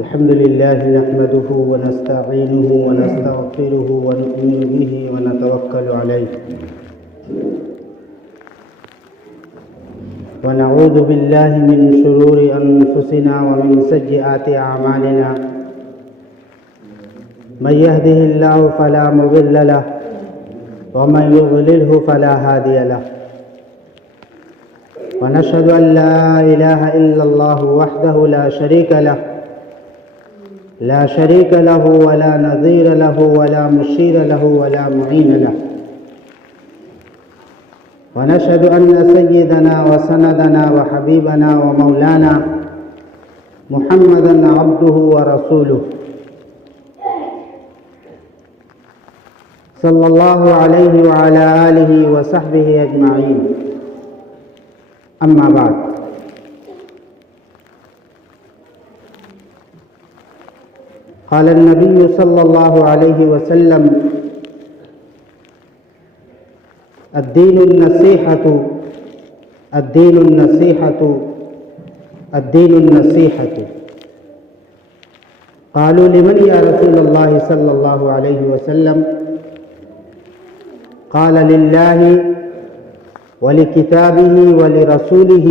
الحمد لله نحمده ونستعينه ونستغفره ونؤمن به ونتوكل عليه ونعوذ بالله من شرور أنفسنا ومن سيئات أعمالنا من يهده الله فلا مضل له ومن يضلله فلا هادي له ونشهد أن لا إله إلا الله وحده لا شريك له ولا نظير له ولا مشير له ولا معين له ونشهد أن سيدنا وسندنا وحبيبنا ومولانا محمدا عبده ورسوله صلى الله عليه وعلى آله وصحبه أجمعين أما بعد قال النبي صلى الله عليه وسلم الدين النصيحة الدين النصيحة الدين النصيحة قالوا لمن يا رسول الله صلى الله عليه وسلم قال لله ولكتابه ولرسوله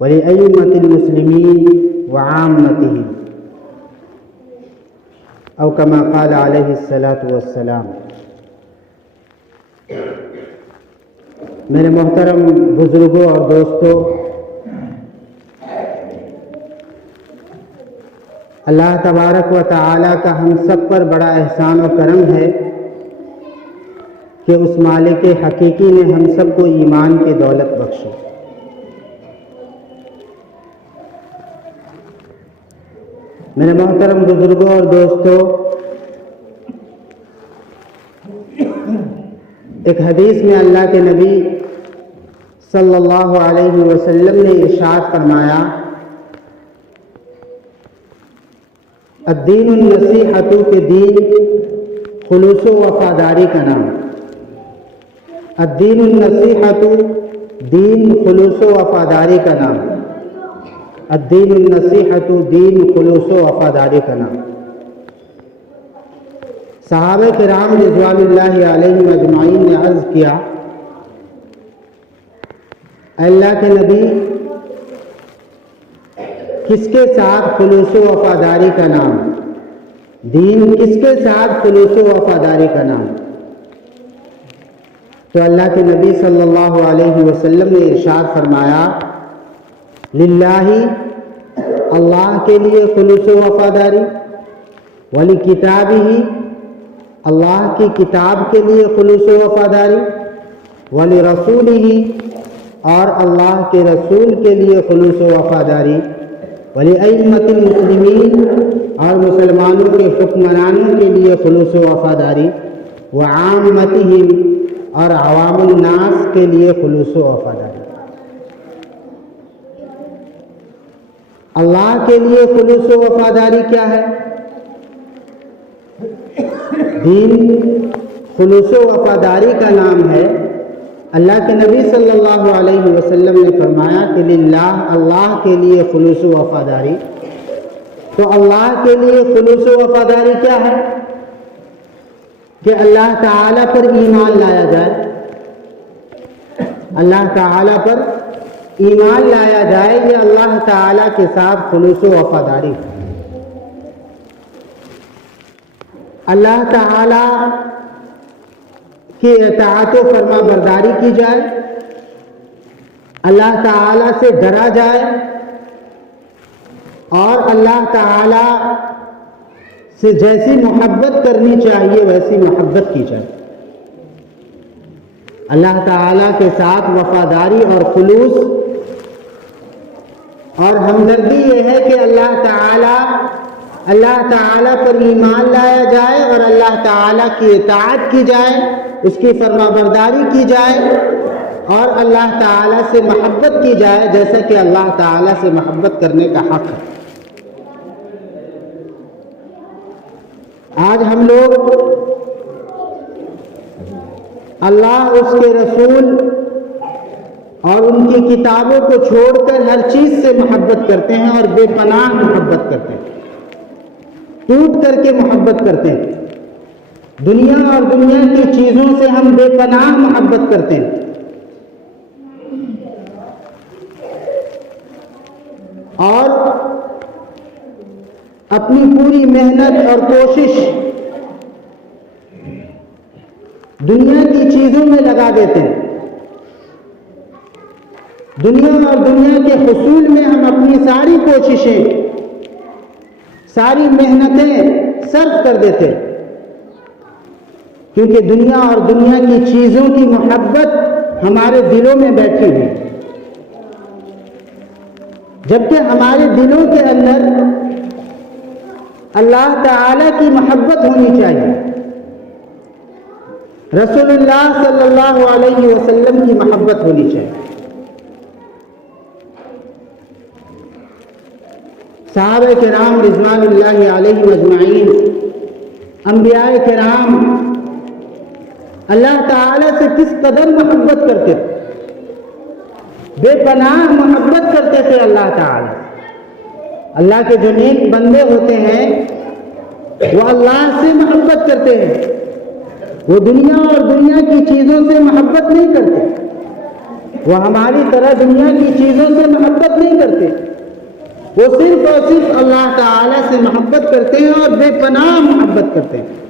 ولأئمة المسلمين وعامتهم او كما قال علیہ الصلاۃ والسلام۔ میرے محترم بزرگوں اور دوستوں، اللہ تبارک و تعالی کا ہم سب پر بڑا احسان و کرم ہے کہ اس مالک حقیقی نے ہم سب کو ایمان کی دولت بخشی۔ میرے محترم بزرگوں اور دوستوں، ایک حدیث میں اللہ کے نبی صلی اللہ علیہ وسلم نے ارشاد فرمایا، الدین النصیحۃ کے دین خلوص و وفاداری کا نام۔ الدین النصیحۃ دین خلوص و وفاداری کا نام۔ الدین النصیحۃ دین خلوص و وفاداری کا نام۔ صحابہ کرام رضوان اللہ علیہم اجمعین نے عرض کیا، اللہ کے نبی کس کے ساتھ خلوص و وفاداری کا نام؟ دین کس کے ساتھ خلوص و وفاداری کا نام؟ تو اللہ کے نبی صلی اللہ علیہ وسلم نے ارشاد فرمایا، للہ اللہ کے لیے خلوص و وفاداری، ولکتابہ اللہ کی کتاب کے لیے خلوص و وفاداری، ولرسولہ اور اللہ کے رسول کے لیے خلوص و وفاداری، ولأئمۃ المسلمین اور مسلمانوں کے حکمرانوں کے لیے خلوص و وفاداری، وعامتہم اور عوام الناس کے لیے خلوص و وفاداری۔ اللہ کے لیے خلوص و وفاداری کیا ہے؟ دین خلوص و وفاداری کا نام ہے۔ اللہ کے نبی صلی اللہ علیہ وسلم نے فرمایا کہ للہ اللہ کے لیے خلوص و وفاداری۔ تو اللہ کے لیے خلوص و وفاداری کیا ہے؟ کہ اللہ تعالی پر ایمان لایا جائے، اللہ تعالی پر ایمان لایا جائے، یہ اللہ تعالی کے ساتھ خلوص و وفاداری۔ اللہ تعالی کی اطاعت و فرما برداری کی جائے، اللہ تعالی سے ڈرا جائے اور اللہ تعالی سے جیسی محبت کرنی چاہیے ویسی محبت کی جائے۔ اللہ تعالی کے ساتھ وفاداری اور خلوص اور ہمدردی یہ ہے کہ اللہ تعالی پر ایمان لایا جائے اور اللہ تعالی کی اطاعت کی جائے، اس کی فرما برداری کی جائے اور اللہ تعالی سے محبت کی جائے جیسا کہ اللہ تعالی سے محبت کرنے کا حق ہے۔ آج ہم لوگ اللہ، اس کے رسول اور ان کی کتابوں کو چھوڑ کر ہر چیز سے محبت کرتے ہیں اور بے پناہ محبت کرتے ہیں، ٹوٹ کر کے محبت کرتے ہیں۔ دنیا اور دنیا کی چیزوں سے ہم بے پناہ محبت کرتے ہیں، اور اپنی پوری محنت اور کوشش دنیا کی چیزوں میں لگا دیتے ہیں۔ دنیا اور دنیا کے حصول میں ہم اپنی ساری کوششیں، ساری محنتیں صرف کر دیتے ہیں، کیونکہ دنیا اور دنیا کی چیزوں کی محبت ہمارے دلوں میں بیٹھی ہوئی، جبکہ ہمارے دلوں کے اندر اللہ تعالی کی محبت ہونی چاہیے، رسول اللہ صلی اللہ علیہ وسلم کی محبت ہونی چاہیے۔ صحابہ کرام رضوان اللہ علیہ اجمعین، انبیاء کرام اللہ تعالی سے کس قدر محبت کرتے تھے، بے پناہ محبت کرتے تھے اللہ تعالی۔ اللہ کے جو نیک بندے ہوتے ہیں وہ اللہ سے محبت کرتے ہیں، وہ دنیا اور دنیا کی چیزوں سے محبت نہیں کرتے، وہ ہماری طرح دنیا کی چیزوں سے محبت نہیں کرتے، وہ صرف اور صرف اللہ تعالی سے محبت کرتے ہیں اور بے پناہ محبت کرتے ہیں۔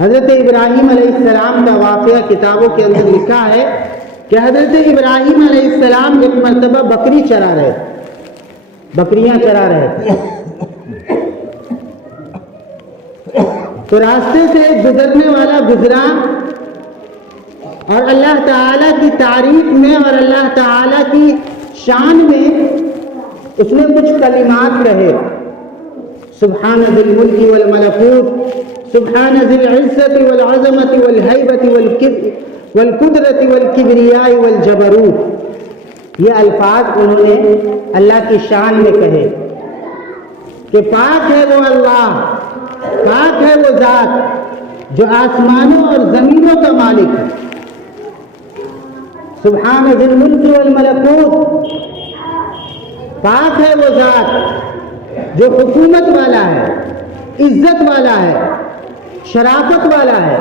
حضرت ابراہیم علیہ السلام کا واقعہ کتابوں کے اندر لکھا ہے کہ حضرت ابراہیم علیہ السلام ایک مرتبہ بکری چرا رہے تھے، بکریاں چرا رہے تھے، تو راستے سے گزرنے والا گزرا اور اللہ تعالیٰ کی تعریف میں اور اللہ تعالیٰ کی شان میں اس نے کچھ کلمات کہے، سبحان ذی الملک والملکوت، سبحان ذی العزت والعظمت والہیبت والقدرت والکبریاء والجبروت۔ یہ الفاظ انہوں نے اللہ کی شان میں کہے کہ پاک ہے وہ اللہ، پاک ہے وہ ذات جو آسمانوں اور زمینوں کا مالک ہے، سبحان ذی الملک والملکوت، پاک ہے وہ ذات جو حکومت والا ہے، عزت والا ہے، شرافت والا ہے،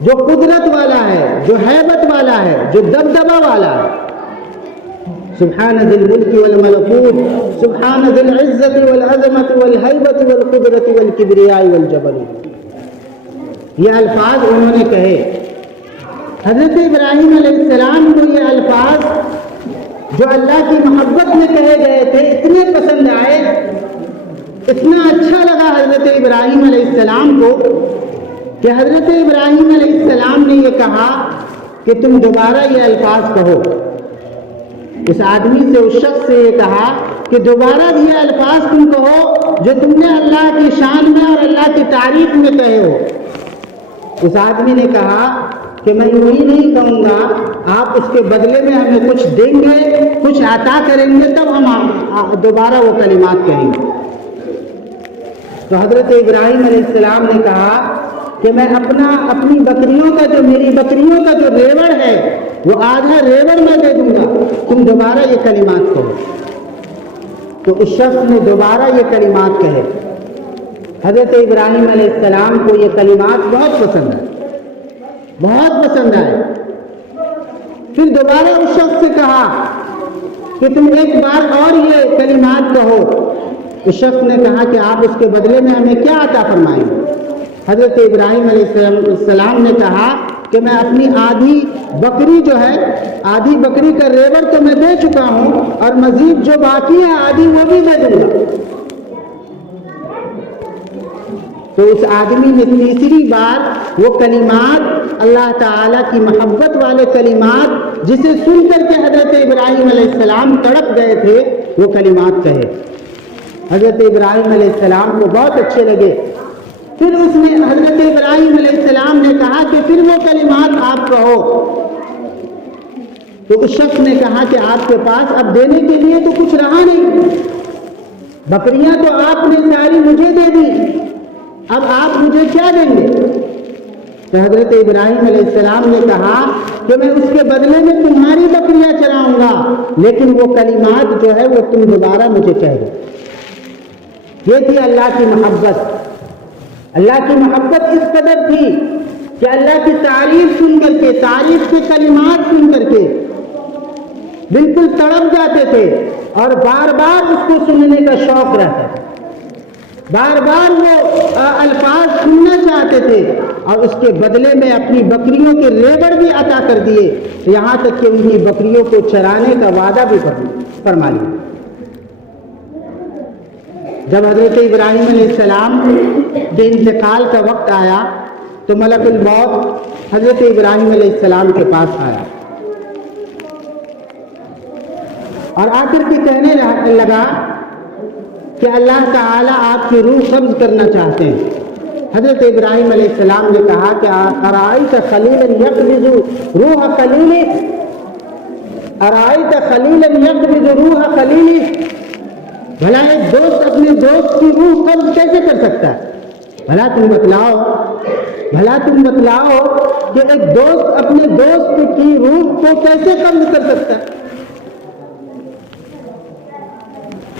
جو قدرت والا ہے، جو ہیبت والا ہے، جو دبدبہ والا ہے۔ سبحان ذی الملک والملکوت، سبحان ذی العزت والعظمت والہیبت والقدرت والکبریاء والجبروت۔ یہ الفاظ انہوں نے کہے۔ حضرت ابراہیم علیہ السلام کو یہ الفاظ جو اللہ کی محبت میں کہے گئے تھے اتنے پسند آئے، اتنا اچھا لگا حضرت ابراہیم علیہ السلام کو کہ حضرت ابراہیم علیہ السلام نے یہ کہا کہ تم دوبارہ یہ الفاظ کہو۔ اس آدمی سے، اس شخص سے یہ کہا کہ دوبارہ یہ الفاظ تم کہو جو تم نے اللہ کی شان میں اور اللہ کی تعریف میں کہے ہو۔ اس آدمی نے کہا کہ میں یوں نہیں کہوں گا، آپ اس کے بدلے میں ہمیں کچھ دیں گے، کچھ عطا کریں گے، تب ہم دوبارہ وہ کلمات کہیں گے۔ تو حضرت ابراہیم علیہ السلام نے کہا کہ میں اپنی بکریوں کا جو، میری بکریوں کا جو ریوڑ ہے وہ آدھا ریوڑ میں دے دوں گا، تم دوبارہ یہ کلمات کہو۔ تو اس شخص نے دوبارہ یہ کلمات کہے۔ حضرت ابراہیم علیہ السلام کو یہ کلمات بہت پسند آئے، بہت پسند آئے۔ پھر دوبارہ اس شخص سے کہا کہ تم ایک بار اور یہ کلمات کہو۔ اس شخص نے کہا کہ آپ اس کے بدلے میں ہمیں کیا عطا فرمائیں گے؟ حضرت ابراہیم علیہ السلام نے کہا کہ میں اپنی آدھی بکری جو ہے، آدھی بکری کا ریوڑ تو میں دے چکا ہوں، اور مزید جو باقی ہے آدھی وہ بھی دے دوں گا۔ تو اس آدمی نے تیسری بار وہ کلمات، اللہ تعالیٰ کی محبت والے کلمات جسے سن کر کے حضرت ابراہیم علیہ السلام تڑپ گئے تھے، وہ کلمات کہے۔ حضرت ابراہیم علیہ السلام کو بہت اچھے لگے۔ پھر اس نے، حضرت ابراہیم علیہ السلام نے کہا کہ پھر وہ کلمات آپ کہو۔ تو اس شخص نے کہا کہ آپ کے پاس اب دینے کے لیے تو کچھ رہا نہیں، بکریاں تو آپ نے ساری مجھے دے دی، اب آپ مجھے کیا دیں گے؟ تو حضرت ابراہیم علیہ السلام نے کہا کہ میں اس کے بدلے میں تمہاری بکریاں چراؤں گا، لیکن وہ کلمات جو ہے وہ تم دوبارہ مجھے کہہ دو۔ یہ تھی اللہ کی محبت۔ اللہ کی محبت اس قدر تھی کہ اللہ کی تعریف سن کر کے، تعریف کے کلمات سن کر کے بالکل تڑپ جاتے تھے، اور بار بار اس کو سننے کا شوق رہتا تھا، بار بار وہ الفاظ سننا چاہتے تھے، اور اس کے بدلے میں اپنی بکریوں کے ریوڑ بھی عطا کر دیے، یہاں تک کہ ان کی بکریوں کو چرانے کا وعدہ بھی فرما لیا۔ جب حضرت ابراہیم علیہ السلام کے انتقال کا وقت آیا تو ملک الموت حضرت ابراہیم علیہ السلام کے پاس آیا اور آ کر کے کہنے لگا کہ اللہ تعالیٰ آپ کی روح قبض کرنا چاہتے ہیں۔ حضرت ابراہیم علیہ السلام نے کہا کہ ارائیت خلیلا یقبض روح خلیلی، ارائیت خلیلا یقبض روح خلیلی، بھلا ایک دوست اپنے دوست کی روح قبض کیسے کر سکتا ہے؟ بھلا تم بتلاؤ کہ ایک دوست اپنے دوست کی روح کو کیسے قبض کر سکتا ہے؟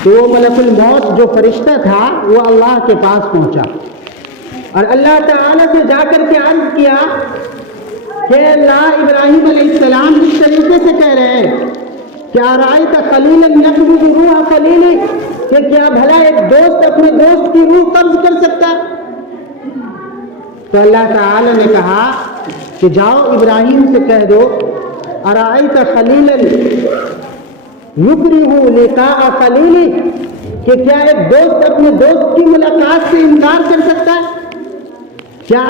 تو وہ ملک الموت جو فرشتہ تھا وہ اللہ کے پاس پہنچا اور اللہ تعالیٰ سے جا کر کے عرض کیا کہ اللہ، ابراہیم علیہ السلام اس طریقے سے کہہ رہے ہیں کہ ارائیت خلیلا یقبض روح خلیلی، کہ کیا بھلا ایک دوست اپنے دوست کی روح قبض کر سکتا؟ تو اللہ تعالیٰ نے کہا کہ جاؤ ابراہیم سے کہہ دو ارائیت خلیلا یکرہ لقاء خلیلی، کہ کیا ایک دوست اپنے دوست کی ملاقات سے انکار کر سکتا ہے؟ کیا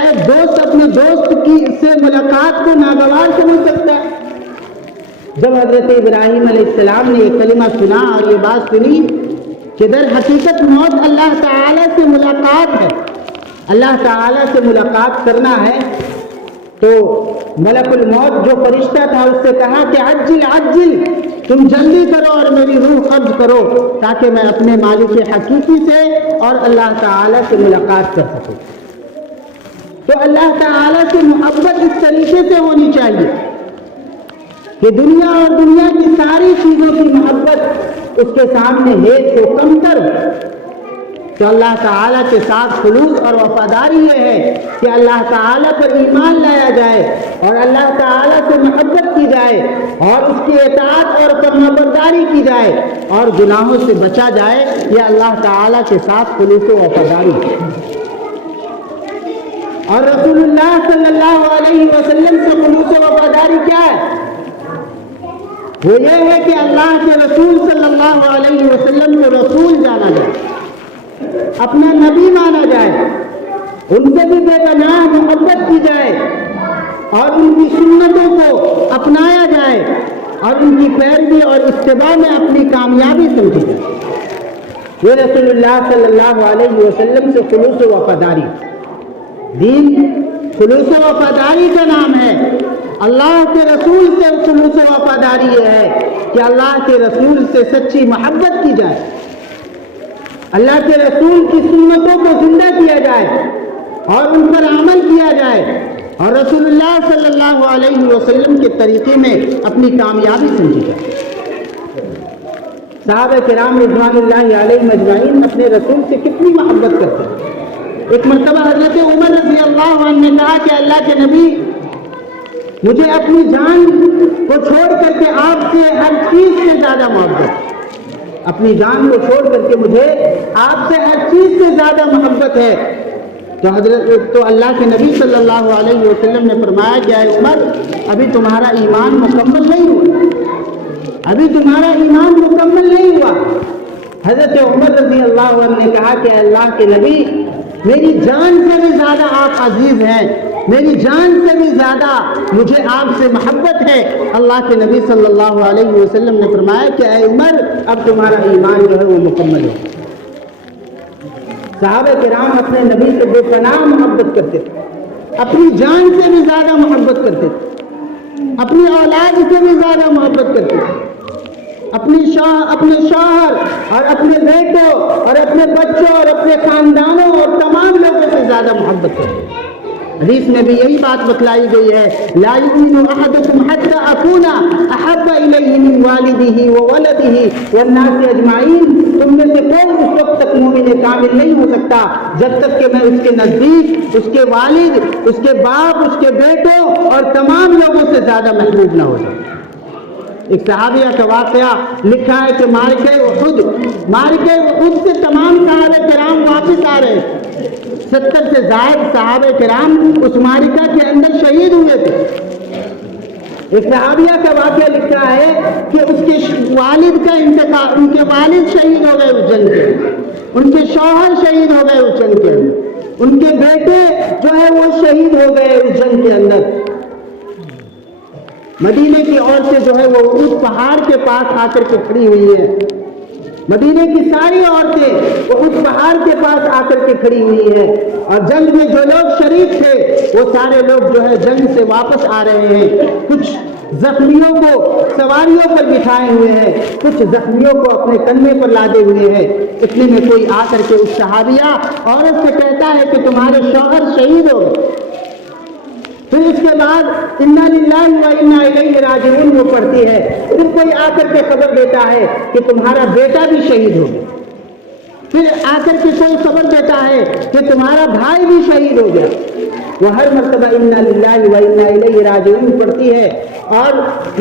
ایک دوست اپنے دوست کی سے ملاقات کو ناگوار سمجھ سکتا ہے؟ جب حضرت ابراہیم علیہ السلام نے یہ کلمہ سنا اور یہ بات سنی کہ در حقیقت موت اللہ تعالیٰ سے ملاقات ہے، اللہ تعالیٰ سے ملاقات کرنا ہے، تو ملک الموت جو فرشتہ تھا اس سے کہا کہ عجل تم جلدی کرو اور میری روح قبض کرو تاکہ میں اپنے مالک حقیقی سے اور اللہ تعالیٰ سے ملاقات کر سکوں۔ تو اللہ تعالیٰ سے محبت اس طریقے سے ہونی چاہیے کہ دنیا اور دنیا کی ساری چیزوں کی محبت اس کے سامنے ہے تو کم کر۔ تو اللہ تعالیٰ کے ساتھ خلوص اور وفاداری یہ ہے کہ اللہ تعالیٰ پر ایمان لایا جائے اور اللہ تعالیٰ سے محبت کی جائے اور اس کی اطاعت اور فرمانبرداری کی جائے اور گناہوں سے بچا جائے، یہ اللہ تعالیٰ کے ساتھ خلوص و وفاداری ہے۔ اور رسول اللہ صلی اللہ علیہ وسلم سے خلوص و وفاداری کیا ہے؟ وہ یہ ہے کہ اللہ کے رسول صلی اللہ علیہ وسلم کو رسول جانا جائے، اپنا نبی مانا جائے، ان سے بھی بے پناہ محبت کی جائے اور ان کی سنتوں کو اپنایا جائے اور ان کی پیروی اور اتباع میں اپنی کامیابی سمجھی جائے۔ یہ رسول اللہ صلی اللہ علیہ وسلم سے خلوص و وفاداری، دین خلوص و وفاداری کا نام ہے۔ اللہ کے رسول سے خلوص و وفاداری یہ ہے کہ اللہ کے رسول سے سچی محبت کی جائے، اللہ کے رسول کی سنتوں کو زندہ کیا جائے اور ان پر عمل کیا جائے اور رسول اللہ صلی اللہ علیہ وسلم کے طریقے میں اپنی کامیابی سمجھی جائے۔ صحابہ کرام رضوان اللہ علیہ مجمعین اپنے رسول سے کتنی محبت کرتے ہیں۔ ایک مرتبہ حضرت عمر رضی اللہ عنہ نے کہا کہ اللہ کے نبی، مجھے اپنی جان کو چھوڑ کر کے آپ سے ہر چیز سے زیادہ محبت، اپنی جان کو چھوڑ کر کے مجھے آپ سے ہر چیز سے زیادہ محبت ہے۔ تو اللہ کے نبی صلی اللہ علیہ وسلم نے فرمایا کہ اے عمر، ابھی تمہارا ایمان مکمل نہیں ہوا، ابھی تمہارا ایمان مکمل نہیں ہوا۔ حضرت عمر رضی اللہ عنہ نے کہا کہ اللہ کے نبی، میری جان سے بھی زیادہ آپ عزیز ہیں، میری جان سے بھی زیادہ مجھے آپ سے محبت ہے۔ اللہ کے نبی صلی اللہ علیہ وسلم نے فرمایا کہ اے عمر، اب تمہارا ایمان جو ہے وہ مکمل ہے۔ صحابہ کرام اپنے نبی سے بے پناہ محبت کرتے تھے، اپنی جان سے بھی زیادہ محبت کرتے تھے، اپنی اولاد سے بھی زیادہ محبت کرتے تھے، اپنے شوہر اور اپنے بیٹوں اور اپنے بچوں اور اپنے خاندانوں اور تمام لوگوں سے زیادہ محبت کرتے تھے۔ حدیث میں بھی یہی بات بتلائی گئی ہے، لا یؤمن احدکم حتی اکون احب الیہ من والدہ وولدہ والناس اجمعین، تم میں سے کوئی اس وقت تک مومن کامل نہیں ہو سکتا جب تک کہ میں اس کے نزدیک اس کے والد، اس کے باپ، اس کے بیٹوں اور تمام لوگوں سے زیادہ محبوب نہ ہو جاؤں۔ ایک صحابیہ کا واقعہ لکھا ہے کہ مارکہ احد سے تمام صحابہ کرام واپس آ رہے تھے، 70 سے زائد صحابہ کرام اس معرکہ کے اندر شہید ہوئے تھے۔ ایک صحابیہ کا واقعہ لکھا ہے کہ اس کے والد کا انتقال، ان کے والد شہید ہو گئے اس جنگ کے اندر، ان کے شوہر شہید ہو گئے اس جنگ کے اندر، ان کے بیٹے جو ہے وہ شہید ہو گئے اس جنگ کے اندر۔ مدینے کی عورتیں جو ہے وہ اس پہاڑ کے پاس آ کر کے کھڑی ہوئی ہیں، مدینے کی ساری عورتیں وہ اس پہاڑ کے پاس آ کر کے کھڑی ہوئی ہیں، اور جنگ میں جو لوگ شریک تھے وہ سارے لوگ جو ہے جنگ سے واپس آ رہے ہیں، کچھ زخمیوں کو سواریوں پر بٹھائے ہوئے ہیں، کچھ زخمیوں کو اپنے کندھے پر لادے ہوئے ہیں۔ اتنے میں کوئی آ کر کے اس صحابیہ عورت سے کہتا ہے کہ تمہارے شوہر شہید ہو گئے۔ پھر اس کے بعد انا للہ و انا الیہ راجعون وہ پڑھتی ہے۔ پھر کوئی آ کر کے خبر دیتا ہے کہ تمہارا بیٹا بھی شہید ہو گیا۔ پھر آ کر کے کوئی خبر دیتا ہے کہ تمہارا بھائی بھی شہید ہو گیا۔ وہ ہر مرتبہ انا للہ و انا الیہ راجعون پڑھتی ہے اور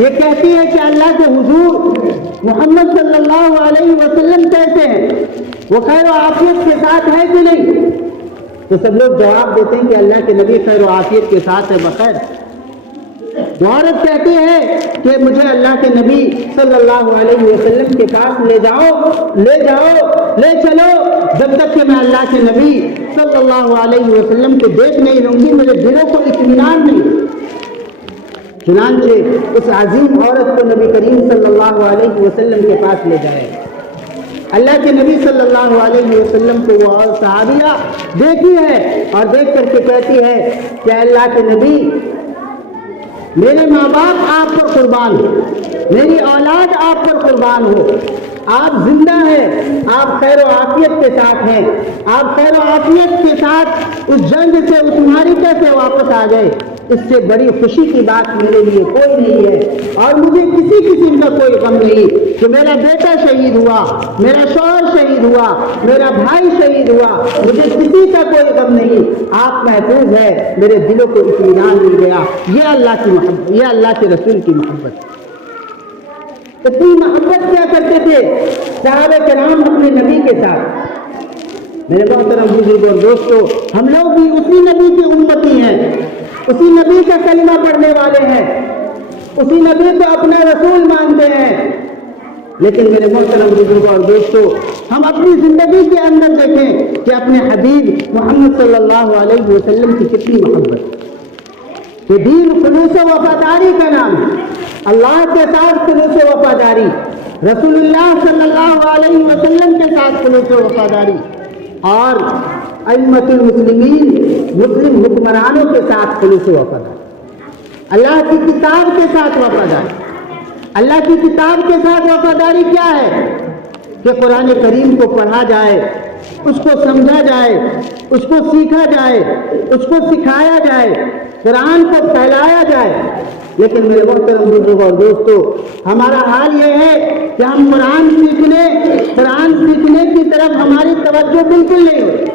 یہ کہتی ہے کہ اللہ کے حضور محمد صلی اللہ علیہ وسلم کیسے ہیں، وہ خیر و عافیت کے ساتھ ہے کہ نہیں؟ تو سب لوگ جواب دیتے ہیں کہ اللہ کے نبی خیر و عافیت کے ساتھ ہے، بخیر۔ وہ عورت کہتی ہے کہ مجھے اللہ کے نبی صلی اللہ علیہ وسلم کے پاس لے چلو، جب تک کہ میں اللہ کے نبی صلی اللہ علیہ وسلم کو دیکھ نہیں لوں گی میرے دلوں کو اطمینان نہیں۔ چنانچہ اس عظیم عورت کو نبی کریم صلی اللہ علیہ وسلم کے پاس لے جائے۔ اللہ کے نبی صلی اللہ علیہ وسلم کو وہ اور صحابیہ دیکھی ہے اور دیکھ کر کے کہتی ہے کہ اللہ کے نبی میرے ماں باپ آپ پر قربان ہو، میری اولاد آپ پر قربان ہو، آپ زندہ ہیں، آپ خیر و عافیت کے ساتھ ہیں، آپ خیر و عافیت کے ساتھ اس جنگ سے، اس معرکہ سے واپس آ گئے، اس سے بڑی خوشی کی بات میرے لیے کوئی نہیں ہے، اور مجھے کسی قسم کا کوئی غم نہیں کہ میرا بیٹا شہید ہوا، میرا شوہر شہید ہوا، میرا بھائی شہید ہوا، مجھے کسی کا کوئی غم نہیں، آپ محفوظ ہے، میرے دلوں کو اطمینان مل گیا۔ یہ اللہ کی محبت، یہ اللہ کے رسول کی محبت۔ اتنی محبت کیا کرتے تھے صحابہ کرام اپنے نبی کے ساتھ۔ میرے محترم بزرگوں اور دوستوں، ہم لوگ بھی اسی نبی کے امتی ہیں، اسی نبی کا کلمہ پڑھنے والے ہیں، اسی نبی کو اپنا رسول مانتے ہیں، لیکن میرے محترم بزرگوں اور دوستوں، ہم اپنی زندگی کے اندر دیکھیں کہ اپنے حبیب محمد صلی اللہ علیہ وسلم کی کتنی محبت۔ کہ دین خلوص و وفاداری کا نام ہے، اللہ کے ساتھ خلوص و وفاداری، رسول اللہ صلی اللہ علیہ وسلم کے ساتھ خلوص و وفاداری، اور ائمۃ المسلمین مسلم حکمرانوں کے ساتھ خلوص و وفاداری، اللہ کی کتاب کے ساتھ وفاداری۔ اللہ کی کتاب کے ساتھ وفاداری کیا ہے؟ کہ قرآن کریم کو پڑھا جائے، اس کو سمجھا جائے، اس کو سیکھا جائے، اس کو سکھایا جائے، قرآن کو پھیلایا جائے۔ لیکن میرے محترم بزرگوں اور دوستوں، ہمارا حال یہ ہے کہ ہم قرآن سیکھنے کی طرف ہماری توجہ بالکل نہیں ہوتی۔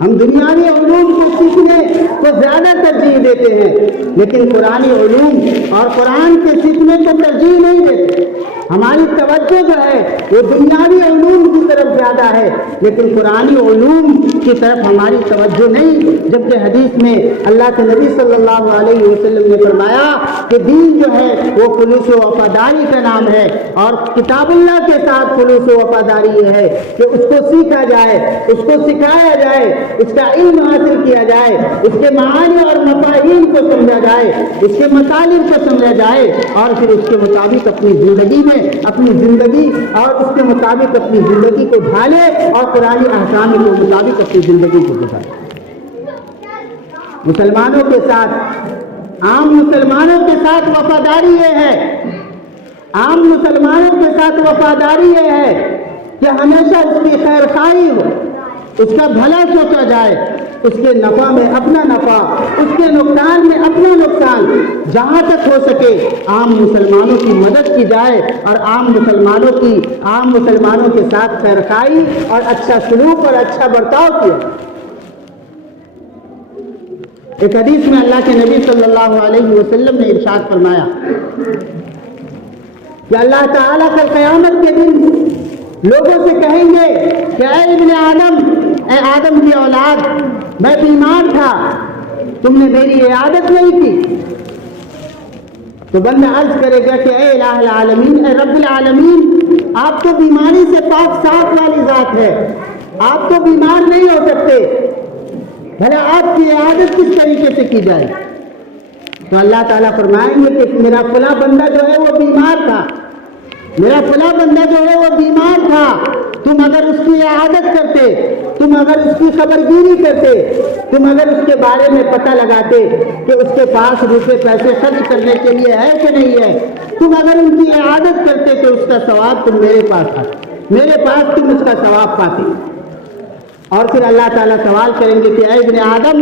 ہم دنیاوی علوم کو سیکھنے کو زیادہ ترجیح دیتے ہیں، لیکن قرآنی علوم اور قرآن کے سیکھنے کو ترجیح نہیں دیتے۔ ہماری توجہ جو ہے وہ دنیاوی علوم کی طرف زیادہ ہے، لیکن قرآنی علوم کی طرف ہماری توجہ نہیں۔ جبکہ حدیث میں اللہ کے نبی صلی اللہ علیہ وسلم نے فرمایا کہ دین جو ہے وہ خلوص و وفاداری کا نام ہے، اور کتاب اللہ کے ساتھ خلوص و وفاداری یہ ہے کہ اس کو سیکھا جائے، اس کو سکھایا جائے، اس کا علم حاصل کیا جائے، اس کے معانی اور مفاہیم کو سمجھا جائے، اس کے مطالب کو سمجھا جائے، اور پھر اس کے مطابق اپنی زندگی میں اپنی زندگی اور اس کے مطابق اپنی زندگی کو ڈھالے، اور قرآنی احکام کے مطابق اپنی زندگی کو گزارے۔ مسلمانوں کے ساتھ، عام مسلمانوں کے ساتھ وفاداری یہ ہے، عام مسلمانوں کے ساتھ وفاداری یہ ہے کہ ہمیشہ اس کی خیر خواہی ہو، اس کا بھلا سوچا جائے، اس کے نفع میں اپنا نفع، اس کے نقصان میں اپنا نقصان، جہاں تک ہو سکے عام مسلمانوں کی مدد کی جائے اور عام مسلمانوں کے ساتھ خیرخواہی اور اچھا سلوک اور اچھا برتاؤ کیا۔ ایک حدیث میں اللہ کے نبی صلی اللہ علیہ وسلم نے ارشاد فرمایا کہ اللہ تعالیٰ کل قیامت کے دن لوگوں سے کہیں گے کہ اے ابن آدم، اے آدم کی اولاد، میں بیمار تھا، تم نے میری عیادت نہیں کی۔ تو بندہ عرض کرے گا کہ اے الہ العالمین، اے رب العالمین، آپ تو بیماری سے پاک صاف والی ذات ہے، آپ تو بیمار نہیں ہو سکتے، بھلا آپ کی عیادت کس طریقے سے کی جائے؟ تو اللہ تعالیٰ فرمائیں گے کہ میرا فلاں بندہ جو ہے وہ بیمار تھا، میرا فلاں بندہ جو ہے وہ بیمار تھا، تم اگر اس کی عیادت کرتے، تم اگر اس کی خبرگیری کرتے، تم اگر اس کے بارے میں پتہ لگاتے کہ اس کے پاس روپے پیسے خرچ کرنے کے لیے ہے کہ نہیں ہے، تم اگر ان کی عیادت کرتے تو اس کا ثواب تم میرے پاس آتے، میرے پاس تم اس کا ثواب پاتے۔ اور پھر اللہ تعالیٰ سوال کریں گے کہ اے ابن آدم،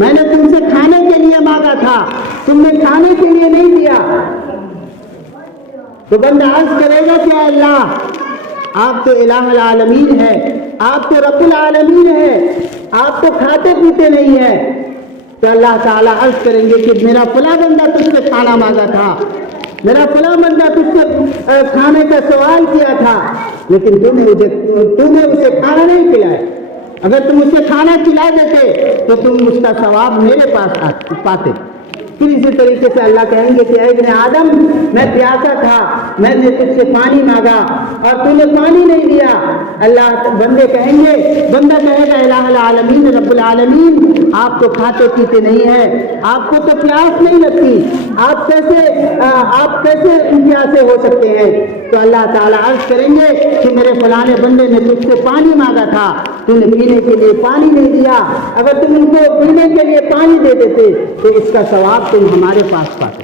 میں نے تم سے کھانے کے لیے مانگا تھا، تم نے کھانے کے لیے نہیں دیا۔ تو بندہ عرض کرے گا کہ اے اللہ، آپ تو الہ العالمین ہے، آپ تو رب العالمین ہے، آپ تو کھاتے پیتے نہیں ہیں۔ تو اللہ تعالیٰ عرض کریں گے کہ میرا فلاں بندہ تجھ سے کھانا مانگا تھا، میرا فلاں بندہ تجھ سے کھانے کا سوال کیا تھا، لیکن تو نے اسے کھانا نہیں کھلایا۔ اگر تم اسے کھانا کھلا دیتے تو تم اس کا ثواب میرے پاس پاتے۔ پھر اسی طریقے سے اللہ کہیں گے کہ اے ابن آدم، میں پیاسا تھا، میں نے تجھ سے پانی مانگا اور تو نے پانی نہیں دیا۔ اللہ بندہ کہے گا الہ العالمین، رب العالمین، آپ تو کھاتے پیتے نہیں ہیں، آپ کو تو پیاس نہیں لگتی، آپ کیسے پیاسے ہو سکتے ہیں؟ تو اللہ تعالیٰ عرض کریں گے کہ میرے فلانے بندے نے تجھ سے پانی مانگا تھا، تو نے پینے کے لیے پانی نہیں دیا، اگر تم ان کو پینے کے لیے پانی دے دیتے تو اس کا ثواب تم ہمارے پاس پاتے۔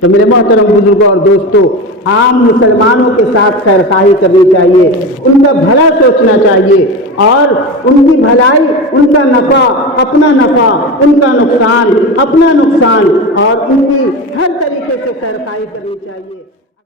تو میرے محترم بزرگوں اور دوستوں، عام مسلمانوں کے ساتھ خیرخواہی کرنی چاہیے، ان کا بھلا سوچنا چاہیے اور ان کی بھلائی، ان کا نفع اپنا نفع، ان کا نقصان اپنا نقصان، اور ان کی ہر طریقے سے خیرخواہی کرنی چاہیے۔